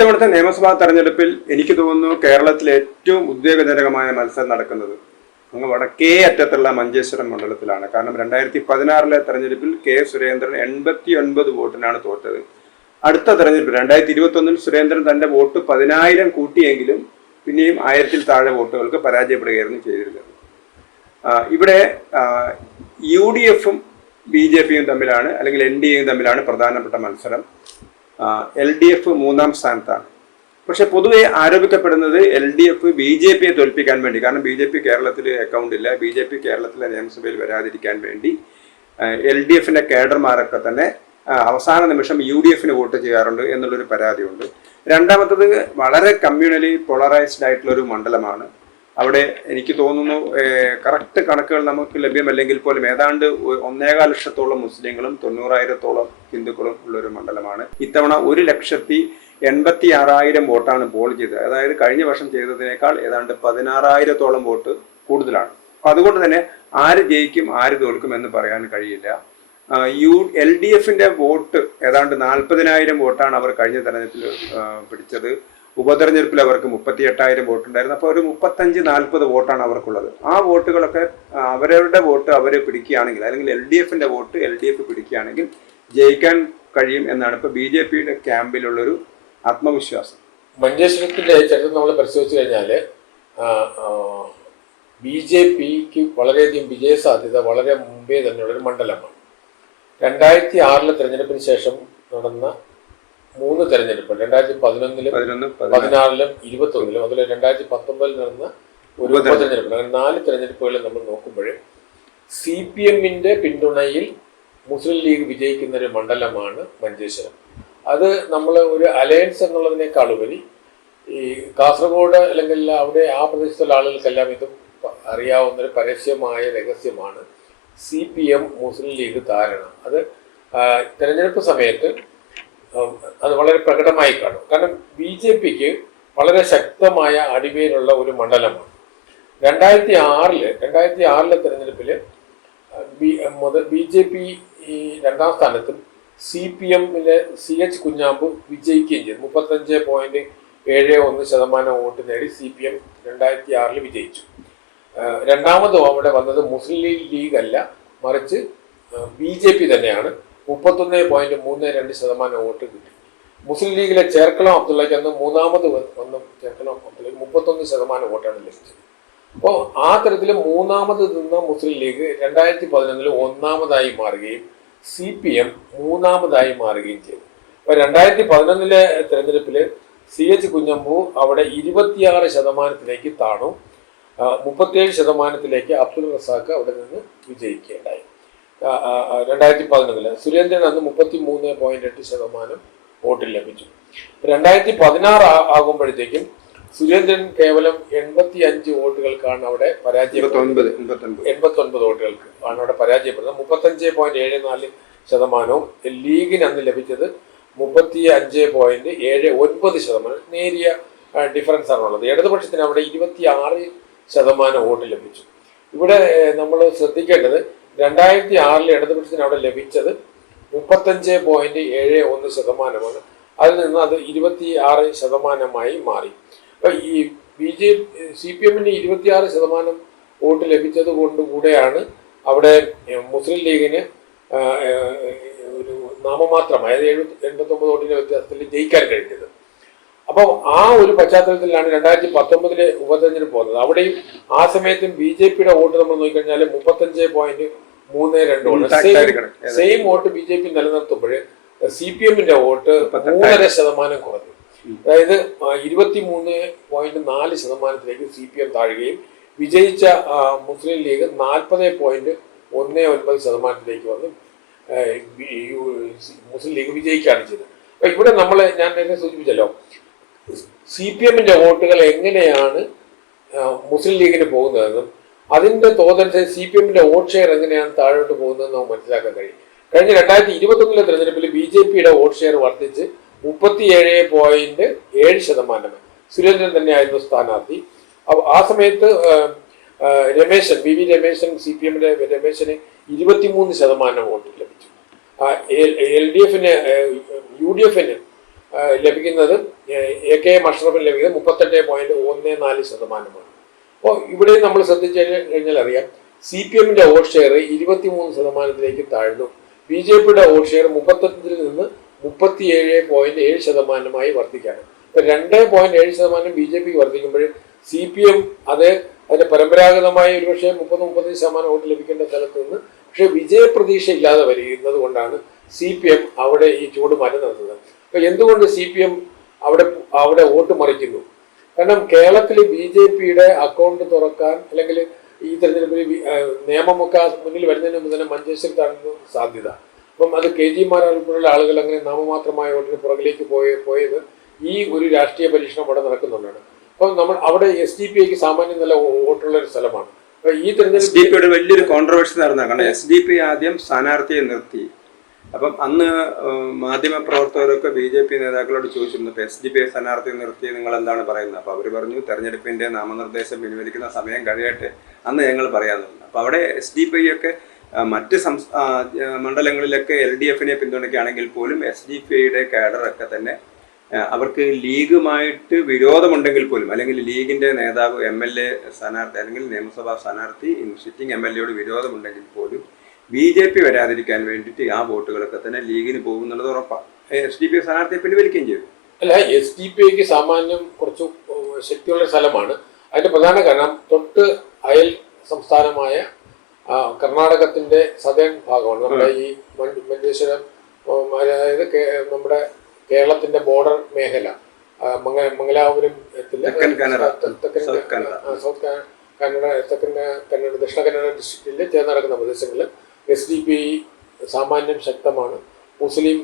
ഇത്തവണത്തെ നിയമസഭാ തെരഞ്ഞെടുപ്പിൽ എനിക്ക് തോന്നുന്നു കേരളത്തിലെ ഏറ്റവും ഉദ്വേഗജനകമായ മത്സരം നടക്കുന്നത് അങ്ങ് വടക്കേ അറ്റത്തുള്ള മഞ്ചേശ്വരം മണ്ഡലത്തിലാണ്. കാരണം 2016 തെരഞ്ഞെടുപ്പിൽ കെ സുരേന്ദ്രൻ 89 വോട്ടിനാണ് തോറ്റത്. അടുത്ത തെരഞ്ഞെടുപ്പ് 2021 സുരേന്ദ്രൻ തന്റെ വോട്ട് 10,000 കൂട്ടിയെങ്കിലും പിന്നെയും 1000-ൽ താഴെ വോട്ടുകൾക്ക് പരാജയപ്പെടുകയായിരുന്നു ചെയ്തിരുന്നത്. ഇവിടെ UDFും BJPയും തമ്മിലാണ്, അല്ലെങ്കിൽ NDAയും തമ്മിലാണ് പ്രധാനപ്പെട്ട മത്സരം. LDF 3-ാം സ്ഥാനത്താണ്. പക്ഷെ പൊതുവെ ആരോപിക്കപ്പെടുന്നത് LDF BJPയെ തോൽപ്പിക്കാൻ വേണ്ടി, കാരണം BJP കേരളത്തിൽ അക്കൗണ്ടില്ല, BJP കേരളത്തിലെ നിയമസഭയിൽ വരാതിരിക്കാൻ വേണ്ടി LDFിന്റെ കേഡർമാരൊക്കെ തന്നെ അവസാന നിമിഷം UDFന് വോട്ട് ചെയ്യാറുണ്ട് എന്നുള്ളൊരു പരാതിയുണ്ട്. രണ്ടാമത്തത് വളരെ കമ്മ്യൂണലി പോളറൈസ്ഡ് ആയിട്ടുള്ളൊരു മണ്ഡലമാണ്. അവിടെ എനിക്ക് തോന്നുന്നു കറക്റ്റ് കണക്കുകൾ നമുക്ക് ലഭ്യമല്ലെങ്കിൽ പോലും ഏതാണ്ട് 1.25 ലക്ഷത്തോളം മുസ്ലിങ്ങളും 90,000-ഓളം ഹിന്ദുക്കളും ഉള്ളൊരു മണ്ഡലമാണ്. ഇത്തവണ 1,86,000 വോട്ടാണ് പോൾ ചെയ്തത്. അതായത് കഴിഞ്ഞ വർഷം ചെയ്തതിനേക്കാൾ ഏതാണ്ട് 16,000-ഓളം വോട്ട് കൂടുതലാണ്. അതുകൊണ്ട് തന്നെ ആര് ജയിക്കും ആര് തോൽക്കും എന്ന് പറയാൻ കഴിയില്ല. LDFിന്റെ വോട്ട് ഏതാണ്ട് 40,000 വോട്ടാണ് അവർ കഴിഞ്ഞ തെരഞ്ഞെടുപ്പിൽ പിടിച്ചത്. ഉപതെരഞ്ഞെടുപ്പിൽ അവർക്ക് 38,000 വോട്ടുണ്ടായിരുന്നു. അപ്പോൾ ഒരു 35-40 വോട്ടാണ് അവർക്കുള്ളത്. ആ വോട്ടുകളൊക്കെ അവരവരുടെ വോട്ട് അവർ പിടിക്കുകയാണെങ്കിൽ, അല്ലെങ്കിൽ LDFിന്റെ വോട്ട് LDF പിടിക്കുകയാണെങ്കിൽ ജയിക്കാൻ കഴിയും എന്നാണ് ഇപ്പോൾ BJPയുടെ ക്യാമ്പിലുള്ളൊരു ആത്മവിശ്വാസം. മഞ്ചേശ്വരത്തിന്റെ ചരിത്രം നമ്മൾ പരിശോധിച്ചു കഴിഞ്ഞാൽ BJPക്ക് വളരെയധികം വിജയസാധ്യത വളരെ മുമ്പേ തന്നെയുള്ളൊരു മണ്ഡലമാണ്. 2006 തെരഞ്ഞെടുപ്പിന് ശേഷം നടന്ന 3 തെരഞ്ഞെടുപ്പ്, 2011, 2016, 2021, അതുപോലെ 2019 നടന്ന ഒരു ഉപതെരഞ്ഞെടുപ്പ്, അങ്ങനെ 4 തെരഞ്ഞെടുപ്പുകളിൽ നമ്മൾ നോക്കുമ്പോൾ CPMന്റെ പിന്തുണയിൽ മുസ്ലിം ലീഗ് വിജയിക്കുന്ന ഒരു മണ്ഡലമാണ് മഞ്ചേശ്വരം. അത് നമ്മൾ ഒരു അലയൻസ് എന്നുള്ളതിനേക്കാൾ ഉപരി ഈ കാസർഗോഡ് അല്ലെങ്കിൽ അവിടെ ആ പ്രദേശത്തുള്ള ആളുകൾക്കെല്ലാം ഇതും അറിയാവുന്നൊരു പരസ്യമായ രഹസ്യമാണ് CPM മുസ്ലിം ലീഗ് ധാരണ. അത് തെരഞ്ഞെടുപ്പ് സമയത്ത് അത് വളരെ പ്രകടമായി കാണും. കാരണം BJPക്ക് വളരെ ശക്തമായ അടിവേരുള്ള ഒരു മണ്ഡലമാണ്. 2006 തെരഞ്ഞെടുപ്പിൽ BJP 2-ാം സ്ഥാനത്തും CPMലെ CH കുഞ്ഞാമ്പു വിജയിക്കുകയും ചെയ്തു. 35.71% വോട്ട് നേടി CPM 2006 വിജയിച്ചു. രണ്ടാമതും അവിടെ വന്നത് മുസ്ലിം ലീഗ് അല്ല, മറിച്ച് BJP തന്നെയാണ്. 31.32% വോട്ട് കിട്ടി. മുസ്ലിം ലീഗിലെ ചേർക്കളം അബ്ദുള്ളയ്ക്ക് അന്ന് മൂന്നാമത് വന്ന ചേർക്കളം അബ്ദുള്ളയ്ക്ക് 31% വോട്ടാണ് ലഭിച്ചത്. അപ്പോൾ ആ തരത്തിൽ മൂന്നാമത് നിന്ന മുസ്ലിം ലീഗ് 2011 ഒന്നാമതായി മാറുകയും CPM മൂന്നാമതായി മാറുകയും ചെയ്തു. അപ്പോൾ 2011 തെരഞ്ഞെടുപ്പിൽ CH കുഞ്ഞമ്പു അവിടെ 26% താണു. 37% അബ്ദുൾ റസാഖ് അവിടെ നിന്ന് വിജയിക്കുകയുണ്ടായി. 2011 സുരേന്ദ്രൻ അന്ന് 33.8% വോട്ടിൽ ലഭിച്ചു. 2016 ആകുമ്പോഴത്തേക്കും സുരേന്ദ്രൻ കേവലം 85 വോട്ടുകൾക്കാണ് അവിടെ പരാജയപ്പെടുന്നത്. 89 വോട്ടുകൾക്ക് ആണ് അവിടെ പരാജയപ്പെടുന്നത്. 35.74%. ലീഗിന് അന്ന് ലഭിച്ചത് 35.79%. നേരിയ ഡിഫറൻസ് ആണുള്ളത്. ഇടതുപക്ഷത്തിന് അവിടെ 26% വോട്ട് ലഭിച്ചു. ഇവിടെ നമ്മൾ ശ്രദ്ധിക്കേണ്ടത് 2006 ഇടതുപക്ഷത്തിന് അവിടെ ലഭിച്ചത് 35.71%. അതിൽ നിന്ന് അത് 26% മാറി. അപ്പൊ ഈ CPMന് 26% വോട്ട് ലഭിച്ചത് കൊണ്ടുകൂടെയാണ് അവിടെ മുസ്ലിം ലീഗിന് ഒരു നാമമാത്രമായ 89 വോട്ടിന്റെ വ്യത്യാസത്തിൽ ജയിക്കാൻ കഴിഞ്ഞത്. അപ്പോൾ ആ ഒരു പശ്ചാത്തലത്തിലാണ് 2019 ഉപതെരഞ്ഞെടുപ്പ് വന്നത്. അവിടെയും ആ സമയത്തും BJPയുടെ വോട്ട് നമ്മൾ നോക്കിക്കഴിഞ്ഞാൽ 35.32%. സെയിം വോട്ട് BJP നിലനിർത്തുമ്പോൾ CPMന്റെ വോട്ട് 3.5% കുറഞ്ഞു. അതായത് 23.4% CPM താഴുകയും വിജയിച്ച മുസ്ലിം ലീഗ് 40.19% വന്ന് മുസ്ലിം ലീഗ് വിജയിക്കുകയാണ് ചെയ്തത്. അപ്പൊ ഇവിടെ ഞാൻ നേരത്തെ സൂചിപ്പിച്ചല്ലോ, CPMന്റെ വോട്ടുകൾ എങ്ങനെയാണ് മുസ്ലിം ലീഗിന് പോകുന്നതെന്നും അതിന്റെ തോതനുസരിച്ച് CPMന്റെ വോട്ട് ഷെയർ എങ്ങനെയാണ് താഴോട്ട് പോകുന്നതെന്ന് നമുക്ക് മനസ്സിലാക്കാൻ കഴിയും. കഴിഞ്ഞ 2021 തെരഞ്ഞെടുപ്പിൽ BJPയുടെ വോട്ട് ഷെയർ വർദ്ധിച്ച് 37.7%. സുരേന്ദ്രൻ തന്നെയായിരുന്നു സ്ഥാനാർത്ഥി. ആ സമയത്ത് VV രമേശൻ CPMന്റെ രമേശന് 23% വോട്ട് ലഭിച്ചു. UDFന് ലഭിക്കുന്നത് KM അഷ്റഫിന് ലഭിക്കുന്നത് 38.14%. അപ്പോൾ ഇവിടെ നമ്മൾ ശ്രദ്ധിച്ചു കഴിഞ്ഞാൽ അറിയാം, CPM-ന്റെ വോട്ട് ഷെയർ 23% താഴ്ന്നു. BJP-യുടെ വോട്ട് ഷെയർ 35-ൽ നിന്ന് 37.7% വർദ്ധിക്കാണ്. ഇപ്പൊ 2.7% BJP വർദ്ധിക്കുമ്പോൾ CPM അതിന്റെ പരമ്പരാഗതമായി ഒരുപക്ഷെ 30-35% വോട്ട് ലഭിക്കേണ്ട സ്ഥലത്ത് നിന്ന് പക്ഷെ വിജയപ്രതീക്ഷ ഇല്ലാതെ വരുന്നത് കൊണ്ടാണ് CPM അവിടെ ഈ ചൂടുമാറ്റം നടത്തുന്നത്. അപ്പൊ എന്തുകൊണ്ട് CPM അവിടെ വോട്ട് മറിക്കുന്നു? കാരണം കേരളത്തിൽ BJP-യുടെ അക്കൗണ്ട് തുറക്കാൻ അല്ലെങ്കിൽ ഈ തെരഞ്ഞെടുപ്പിൽ നിയമമൊക്കെ മുന്നിൽ വരുന്നതിന് മുമ്പ് തന്നെ മഞ്ചേശ്വരത്താണ് സാധ്യത. അപ്പം അത് KG മാരാർ ഉൾപ്പെടെയുള്ള ആളുകൾ അങ്ങനെ നാമമാത്രമായ വോട്ടിന് പുറകിലേക്ക് പോയത് ഈ ഒരു രാഷ്ട്രീയ പരീക്ഷണം അവിടെ നടക്കുന്നുണ്ടാണ്. അപ്പം നമ്മൾ അവിടെ SDPIക്ക് സാമാന്യം നല്ല വോട്ടുള്ള ഒരു സ്ഥലമാണ്. അപ്പൊ ഈ തെരഞ്ഞെടുപ്പ് വലിയൊരു കോൺട്രവേഴ്സി നടന്ന കാരണം SDP ആദ്യം സ്ഥാനാർത്ഥിയെ നിർത്തി. അപ്പം അന്ന് മാധ്യമ പ്രവർത്തകരൊക്കെ BJP നേതാക്കളോട് ചോദിച്ചിരുന്നു, SDP സ്ഥാനാർത്ഥിയെ നിർത്തി നിങ്ങൾ എന്താണ് പറയുന്നത്? അപ്പോൾ അവർ പറഞ്ഞു തെരഞ്ഞെടുപ്പിന്റെ നാമനിർദ്ദേശം പിൻവലിക്കുന്ന സമയം കഴിയട്ടെ, അന്ന് ഞങ്ങൾ പറയാമെന്ന് പറഞ്ഞു. അപ്പോൾ അവിടെ SDP ഒക്കെ മറ്റ് മണ്ഡലങ്ങളിലൊക്കെ LDF-നെ പിന്തുണയ്ക്കുകയാണെങ്കിൽ പോലും SDP-യുടെ കാഡറൊക്കെ തന്നെ അവർക്ക് ലീഗുമായിട്ട് വിരോധമുണ്ടെങ്കിൽ പോലും അല്ലെങ്കിൽ ലീഗിന്റെ നേതാവ് MLA സ്ഥാനാർത്ഥി അല്ലെങ്കിൽ നിയമസഭാ സ്ഥാനാർത്ഥി സിറ്റിംഗ് MLA-യോട് വിരോധമുണ്ടെങ്കിൽ പോലും BJP വരാതിരിക്കാൻ വേണ്ടിയിട്ട് ആ വോട്ടുകളൊക്കെ തന്നെ ലീഗിന് പോകും എന്നുള്ളത് ഉറപ്പാണ്. SDP സ്ഥാനാർത്ഥിയെ പിൻവലിക്കുകയും ചെയ്തു. അല്ല, SDPIക്ക് സാമാന്യം കുറച്ച് ശക്തിയുള്ള സ്ഥലമാണ്. അതിന്റെ പ്രധാന കാരണം തൊട്ട് അയൽ സംസ്ഥാനമായ കർണാടകത്തിന്റെ സദേൺ ഭാഗമാണ് നമ്മുടെ ഈ മഞ്ചേശ്വരം, അതായത് നമ്മുടെ കേരളത്തിന്റെ ബോർഡർ മേഖല, മംഗലാപുരം, സൗത്ത് കന്നഡ, ദക്ഷിണ കന്നഡ ഡിസ്ട്രിക്റ്റിൽ ചേർന്ന് നടക്കുന്ന പ്രദേശങ്ങളിൽ SDP സാമാന്യം ശക്തമാണ്. മുസ്ലിം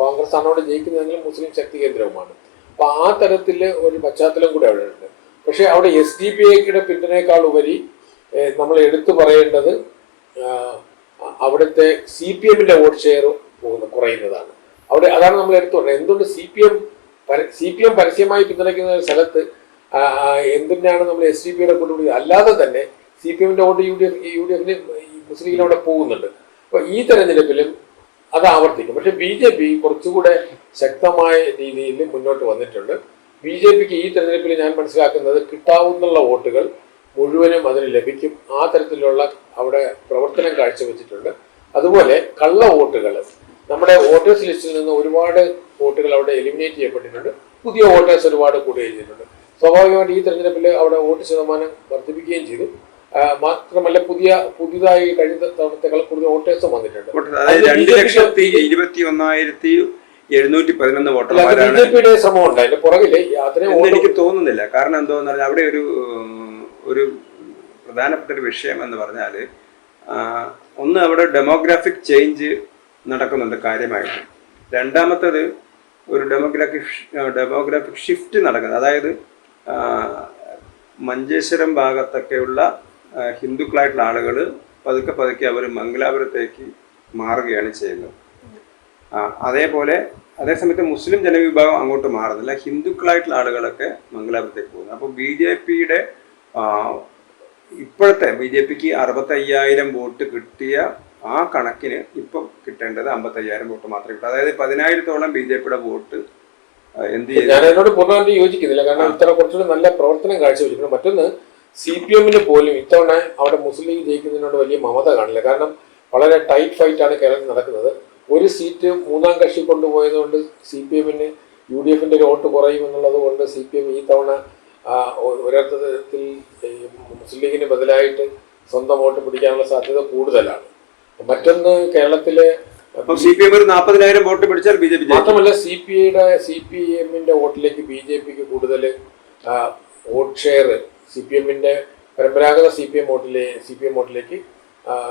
കോൺഗ്രസ് ആണ് അവിടെ ജയിക്കുന്നതെങ്കിലും മുസ്ലിം ശക്തി കേന്ദ്രവുമാണ്. അപ്പൊ ആ തരത്തിൽ ഒരു പശ്ചാത്തലം കൂടെ അവിടെ ഉണ്ട്. പക്ഷെ അവിടെ SDPIയുടെ പിന്തുണയേക്കാൾ ഉപരി നമ്മൾ എടുത്തു പറയേണ്ടത് അവിടുത്തെ CPM-ന്റെ വോട്ട് ഷെയർ കുറയുന്നതാണ്. അവിടെ അതാണ് നമ്മൾ എടുത്തു പറഞ്ഞത്. എന്തുകൊണ്ട് CPM പരസ്യമായി പിന്തുണയ്ക്കുന്ന ഒരു സ്ഥലത്ത് എന്തിനാണ് നമ്മൾ SDP-യുടെ കൊണ്ടുപിടിക്കുന്നത്? അല്ലാതെ തന്നെ CPM-ന്റെ വോട്ട് UDF-ന് മുസ്ലിം ലീഗിന് അവിടെ പോകുന്നുണ്ട്. അപ്പൊ ഈ തെരഞ്ഞെടുപ്പിലും അത് ആവർത്തിക്കും. പക്ഷെ BJP കുറച്ചുകൂടെ ശക്തമായ രീതിയിൽ മുന്നോട്ട് വന്നിട്ടുണ്ട്. BJPക്ക് ഈ തെരഞ്ഞെടുപ്പിൽ ഞാൻ മനസ്സിലാക്കുന്നത് കിട്ടാവുന്ന വോട്ടുകൾ മുഴുവനും അതിന് ലഭിക്കും. ആ തരത്തിലുള്ള അവിടെ പ്രവർത്തനം കാഴ്ചവെച്ചിട്ടുണ്ട്. അതുപോലെ കള്ള വോട്ടുകൾ, നമ്മുടെ വോട്ടേഴ്സ് ലിസ്റ്റിൽ നിന്ന് ഒരുപാട് വോട്ടുകൾ അവിടെ എലിമിനേറ്റ് ചെയ്യപ്പെട്ടിട്ടുണ്ട്. പുതിയ വോട്ടേഴ്സ് ഒരുപാട് കൂടുകയും ചെയ്തിട്ടുണ്ട്. സ്വാഭാവികമായിട്ട് ഈ തെരഞ്ഞെടുപ്പിൽ അവിടെ വോട്ട് ശതമാനം വർദ്ധിപ്പിക്കുകയും ചെയ്തു. മാത്രമല്ല പുതിയതായി കഴിഞ്ഞ തവണത്തേക്കാൾ കൂടുതൽ വോട്ടേഴ്സും വന്നിട്ടുണ്ട്. BJP-യുടെ ശ്രമം ഉണ്ട് അതിന്റെ പുറകില്. എനിക്ക് തോന്നുന്നില്ല. കാരണം എന്തോന്ന് പറഞ്ഞാൽ അവിടെ ഒരു പ്രധാനപ്പെട്ട ഒരു വിഷയം എന്ന് പറഞ്ഞാൽ ഒന്ന് അവിടെ ഡെമോഗ്രാഫിക് ചേഞ്ച് നടക്കുന്നുണ്ട് കാര്യമായിട്ട്. രണ്ടാമത്തേത് ഒരു ഡെമോഗ്രാഫിക് ഷിഫ്റ്റ് നടക്കുന്നത്. അതായത് മഞ്ചേശ്വരം ഭാഗത്തൊക്കെയുള്ള ഹിന്ദുക്കളായിട്ടുള്ള ആളുകൾ പതുക്കെ അവർ മംഗലാപുരത്തേക്ക് മാറുകയാണ് ചെയ്യുന്നത്. അതേസമയത്ത് മുസ്ലിം ജനവിഭാഗം അങ്ങോട്ട് മാറുന്നില്ല. ഹിന്ദുക്കളായിട്ടുള്ള ആളുകളൊക്കെ മംഗലാപുരത്തേക്ക് പോകുന്നു. അപ്പോൾ BJPയുടെ ഇപ്പോഴത്തെ BJPക്ക് 65,000 വോട്ട് കിട്ടിയ ആ കണക്കിന് ഇപ്പം കിട്ടേണ്ടത് 55,000 വോട്ട് മാത്രമേ കിട്ടൂ. അതായത് 10,000-ഓളം BJPയുടെ വോട്ട് എന്ത് ചെയ്യും? ഞാൻ അതിനോട് പൂർണ്ണമായിട്ട് യോജിക്കുന്നില്ല. കാരണം ഇത്ര കുറച്ചുകൂടി നല്ല പ്രവർത്തനം കാഴ്ചവെച്ചിട്ടുണ്ട്. മറ്റൊന്ന് CPM-ന് പോലും ഇത്തവണ അവിടെ മുസ്ലിം ലീഗ് ജയിക്കുന്നതിനോട് വലിയ മമത കാണില്ല. കാരണം വളരെ ടൈറ്റ് ഫൈറ്റാണ് കേരളത്തിൽ നടക്കുന്നത്. ഒരു സീറ്റ് മൂന്നാം കക്ഷി കൊണ്ടുപോയതുകൊണ്ട് CPM-ന് UDF-ന്റെ ഒരു വോട്ട് കുറയുമെന്നുള്ളത് കൊണ്ട് CPM ഈ തവണ ഒരർത്ഥത്തിൽ മുസ്ലിം ലീഗിന് ബദലായിട്ട് സ്വന്തം വോട്ട് പിടിക്കാനുള്ള സാധ്യത കൂടുതലാണ്. മറ്റൊന്ന് കേരളത്തിലെ CPM ഒരു 40,000 വോട്ട് പിടിച്ചാൽ BJP മാത്രമല്ല CPM-ന്റെ വോട്ടിലേക്ക് BJPക്ക് കൂടുതൽ വോട്ട് ഷെയർ CPM-ന്റെ പരമ്പരാഗത CPM വോട്ടിലേക്ക്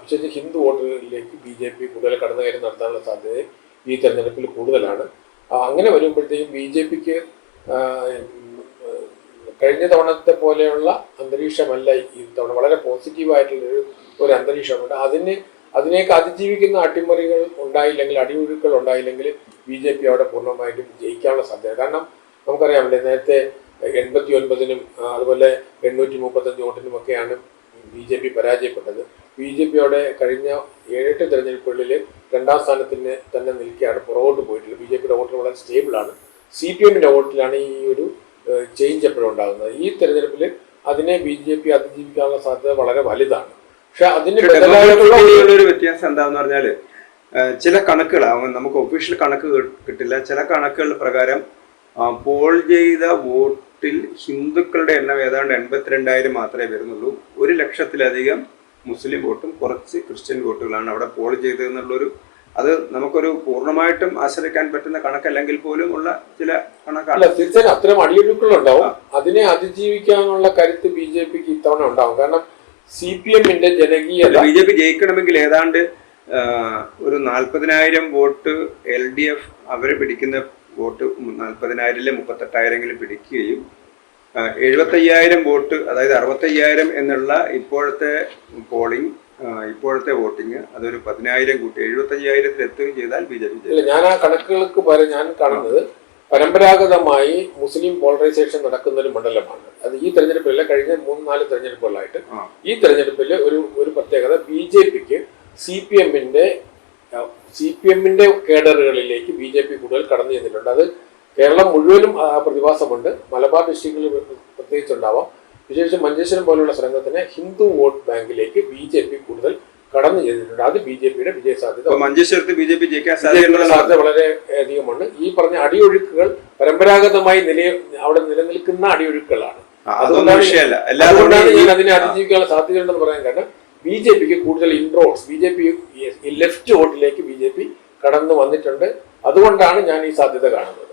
വിശേഷിച്ച് ഹിന്ദു വോട്ടുകളിലേക്ക് BJP കൂടുതൽ കടന്നുകയറി നടത്താനുള്ള സാധ്യത ഈ തെരഞ്ഞെടുപ്പിൽ കൂടുതലാണ്. അങ്ങനെ വരുമ്പോഴത്തേക്കും BJPക്ക് കഴിഞ്ഞ തവണത്തെ പോലെയുള്ള അന്തരീക്ഷമല്ല ഈ തവണ. വളരെ പോസിറ്റീവായിട്ടുള്ളൊരു അന്തരീക്ഷമുണ്ട്. അതിനേക്ക് അതിജീവിക്കുന്ന അട്ടിമറികൾ ഉണ്ടായില്ലെങ്കിൽ, അടിയൊഴുക്കൾ ഉണ്ടായില്ലെങ്കിൽ BJP അവിടെ പൂർണ്ണമായിട്ടും ജയിക്കാനുള്ള സാധ്യത. കാരണം നമുക്കറിയാമല്ലേ, നേരത്തെ 89-നും അതുപോലെ 835 വോട്ടിനുമൊക്കെയാണ് BJP പരാജയപ്പെട്ടത്. BJP അവിടെ കഴിഞ്ഞ 7-8 തെരഞ്ഞെടുപ്പുകളിൽ 2ാം സ്ഥാനത്തിന് തന്നെ നിൽക്കുകയാണ്, പുറകോട്ട് പോയിട്ടില്ല. BJPയുടെ വോട്ടുകൾ വളരെ സ്റ്റേബിളാണ്. CPM-ന്റെ വോട്ടിലാണ് ഈ ഒരു ചേഞ്ച് എപ്പോഴും ഉണ്ടാകുന്നത്. ഈ തെരഞ്ഞെടുപ്പിൽ അതിനെ BJP അതിജീവിക്കാനുള്ള സാധ്യത വളരെ വലുതാണ്. പക്ഷെ അതിന് ഒരു വ്യത്യാസം എന്താന്ന് പറഞ്ഞാല് ചില കണക്കുകൾ നമുക്ക് ഒഫീഷ്യൽ കണക്ക് കിട്ടില്ല. ചില കണക്കുകൾ പ്രകാരം പോൾ ചെയ്ത വോട്ടിൽ ഹിന്ദുക്കളുടെ എണ്ണം ഏതാണ്ട് 82,000 മാത്രമേ വരുന്നുള്ളൂ. 100,000-ലധികം മുസ്ലിം വോട്ടും കുറച്ച് ക്രിസ്ത്യൻ വോട്ടുകളാണ് അവിടെ പോൾ ചെയ്തതെന്നുള്ളൊരു, അത് നമുക്കൊരു പൂർണ്ണമായിട്ടും ആശ്രയിക്കാൻ പറ്റുന്ന കണക്കല്ലെങ്കിൽ പോലും ഉള്ള ചില കണക്കാണ്. തീർച്ചയായും അത്തരം അടിയൊഴുക്കുകളുണ്ടാവും. അതിനെ അതിജീവിക്കാനുള്ള കരുത്ത് BJPക്ക് ഇത്തവണ ഉണ്ടാവും. കാരണം CPM-ന്റെ ജനകീയത, BJP ജയിക്കണമെങ്കിൽ ഏതാണ്ട് ഒരു 40,000 വോട്ട് LDF അവര് പിടിക്കുന്ന വോട്ട് 40,000-ൽ 38,000 പിടിക്കുകയും 75,000 വോട്ട്, അതായത് 65,000 എന്നുള്ള ഇപ്പോഴത്തെ പോളിംഗ്, ഇപ്പോഴത്തെ വോട്ടിങ് അതൊരു 10,000 കൂട്ടി 75,000-ൽ എത്തുകയും ചെയ്താൽ BJP. ഞാൻ ആ കണക്കുകൾക്ക് പകരം ഞാൻ കാണുന്നത് പരമ്പരാഗതമായി മുസ്ലിം പോളറൈസേഷൻ നടക്കുന്ന ഒരു മണ്ഡലമാണ്. അത് ഈ തെരഞ്ഞെടുപ്പിലെ കഴിഞ്ഞ 3-4 തെരഞ്ഞെടുപ്പുകളായിട്ട് ഈ തെരഞ്ഞെടുപ്പിൽ ഒരു പ്രത്യേകത, BJPക്ക് CPM-ന്റെ കേഡറുകളിലേക്ക് BJP കൂടുതൽ കടന്നു ചെന്നിട്ടുണ്ട്. അത് കേരളം മുഴുവനും പ്രതിഭാസമുണ്ട്. മലബാർ ഡിസ്ട്രിക്റ്റിൽ പ്രത്യേകിച്ചുണ്ടാവാം. വിശേഷിച്ച് മഞ്ചേശ്വരം പോലുള്ള സ്ഥലത്തിന് ഹിന്ദു വോട്ട് ബാങ്കിലേക്ക് BJP കൂടുതൽ കടന്നു ചെയ്തിട്ടുണ്ട്. അത് BJPയുടെ വിജയ സാധ്യത, മഞ്ചേശ്വരത്ത് BJP ജയിക്കാൻ സാധ്യത വളരെ അധികമാണ്. ഈ പറഞ്ഞ അടിയൊഴുക്കുകൾ പരമ്പരാഗതമായി അവിടെ നിലനിൽക്കുന്ന അടിയൊഴുക്കുകളാണ്. അതുകൊണ്ടാണ് ഞാൻ അതിനെ അതിജീവിക്കാനുള്ള സാധ്യതയുണ്ടെന്ന് പറയാൻ കാരണം BJPക്ക് കൂടുതൽ ഇൻട്രോഡ്സ്, BJP ലെഫ്റ്റ് വോട്ടിലേക്ക് BJP കടന്നു വന്നിട്ടുണ്ട്. അതുകൊണ്ടാണ് ഞാൻ ഈ സാധ്യത കാണുന്നത്.